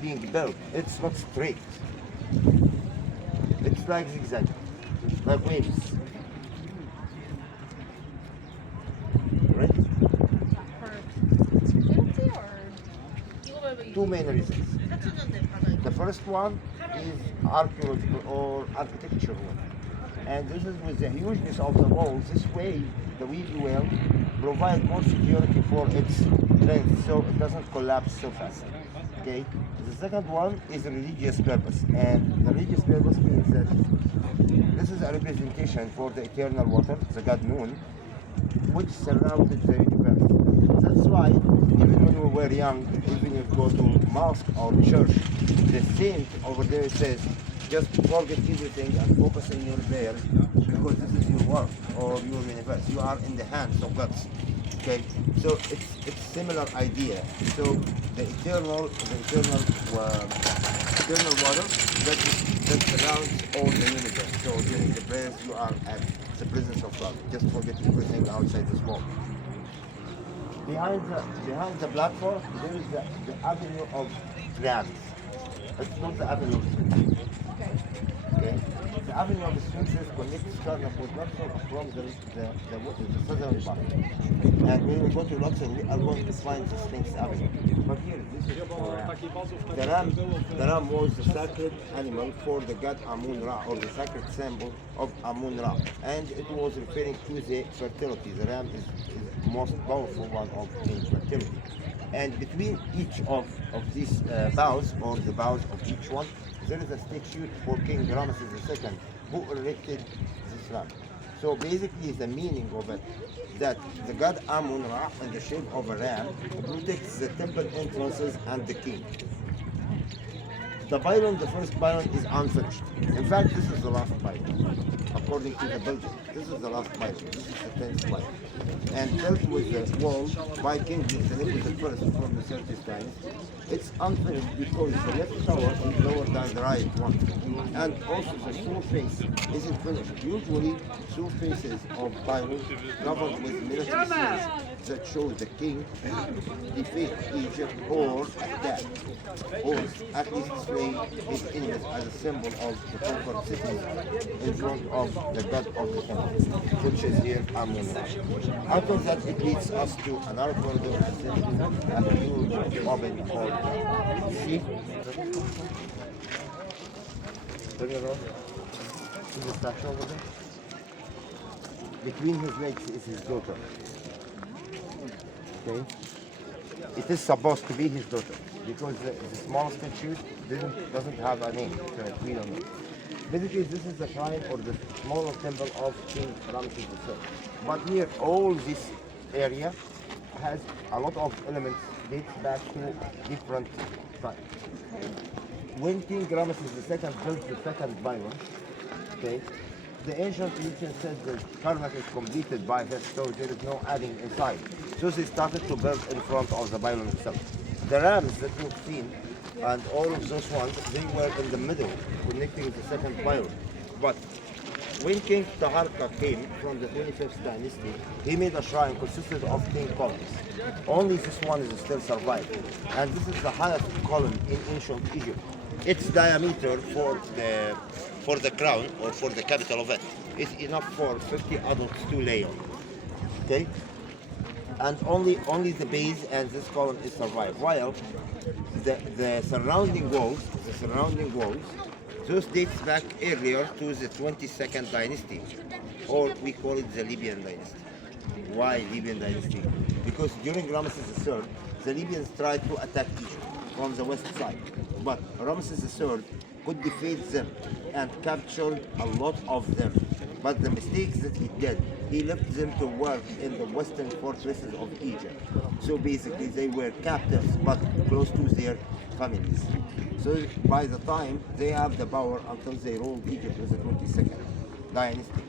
being built, it's not straight. It's like zigzag, like waves. Right? Two main reasons. The first one is archaeological or architectural. And this is with the hugeness of the walls. This way, the weave will provide more security for its length, so it doesn't collapse so fast. Okay. The second one is religious purpose, and the religious purpose means that this is a representation for the eternal water, the god Moon, which surrounded the universe. That's why, even when we were young, even if you go to mosque or church, the saint over there says, just forget everything and focus on your prayer, because this is your work or your universe. You are in the hands of God. Okay, so it's similar idea. So the eternal water that surrounds all the universe. So during the prayers, you are at the presence of God. Just forget everything outside this wall. Behind the platform, there is the avenue of rams. It's not the avenue of sphinxes. Okay? The avenue of the sphinxes connects Karnak with Luxor from the southern part. And when we go to Luxor, we are going to find the Sphinx Avenue. But here, this is the ram. The ram was the sacred animal for the god Amun-Ra, or the sacred symbol of Amun-Ra. And it was referring to the fertility. The ram is the most powerful one of fertility. And between each of these bows, or the bows of each one, there is a statue for King Ramesses II, who erected this ram. So basically the meaning of it, that the god Amun-Ra, in the shape of a ram, protects the temple entrances and the king. The pylon, the first pylon, is unfinished. In fact, this is the last pylon. According to the building, this is the last pylon. This is the 10th pylon. And built with the wall by King Pharaohs the first from the 30th dynasty. It's unfinished because the left tower is lower than the right one. And also the surface isn't finished. Usually, surfaces of pylons covered with military scenes that show the king defeat Egypt or attack, or at least slay his enemies as a symbol of the conquered cities in front of the god of the temple, which is here Amun-Ra. After that, it leads us to another corridor and then to a huge oven called, see? Turn around. See the statue over there? Between his legs is his daughter. Okay? It is supposed to be his daughter, because the small statue doesn't have a name, so we don't know. Basically, this is the shrine or the smaller temple of King Ramesses III. But here, all this area has a lot of elements dates back to different times. When King Ramesses II built the second pylon, okay, the ancient Egyptians said that Karnak is completed by this, so there is no adding inside. So they started to build in front of the pylon itself. The rams that you've seen, and all of those ones, they were in the middle, connecting the second pylon. But when King Taharqa came from the 25th dynasty, he made a shrine consisted of 10 columns. Only this one is still surviving. And this is the highest column in ancient Egypt. Its diameter for the crown, or for the capital of it, is enough for 50 adults to lay on. Okay? And only the base and this column is survived. While the surrounding walls, those dates back earlier to the 22nd dynasty, or we call it the Libyan dynasty. Why Libyan dynasty? Because during Ramesses III, the Libyans tried to attack Egypt from the west side, but Ramesses III could defeat them and captured a lot of them. But the mistakes that he did, he left them to work in the western fortresses of Egypt. So basically they were captives but close to their families. So by the time they have the power until they ruled Egypt with the 22nd dynasty.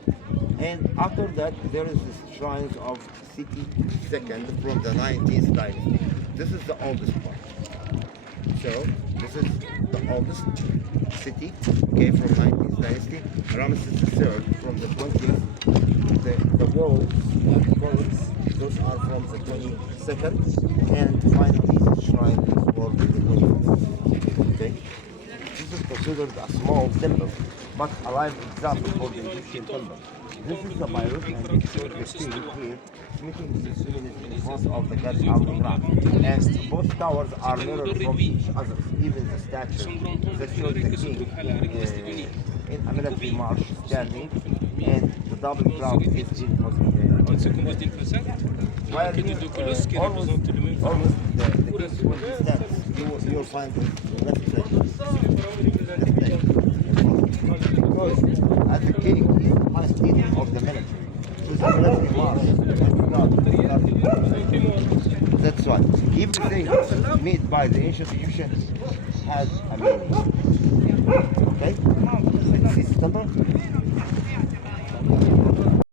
And after that there is the shrines of City II from the 19th dynasty. This is the oldest part. So this is the oldest city, okay, from 19th dynasty. Ramesses III from the 20th. The walls and the columns, those are from the 22nd. And finally the shrine is for the 25th. considered a small temple, but a live example for the Egyptian temple. This is the pilot and it shows the king here making the symbols in front of the Taj al-Imran. And both towers are mirrored from each other, even the statue that shows the king in a military march standing, and the double crown is in while here, almost the king when he stands, you'll find the left leg. Because as the king is the highest leader of the military, so the military march that's why everything made by the ancient Egyptians has a meaning. Okay? See the temple?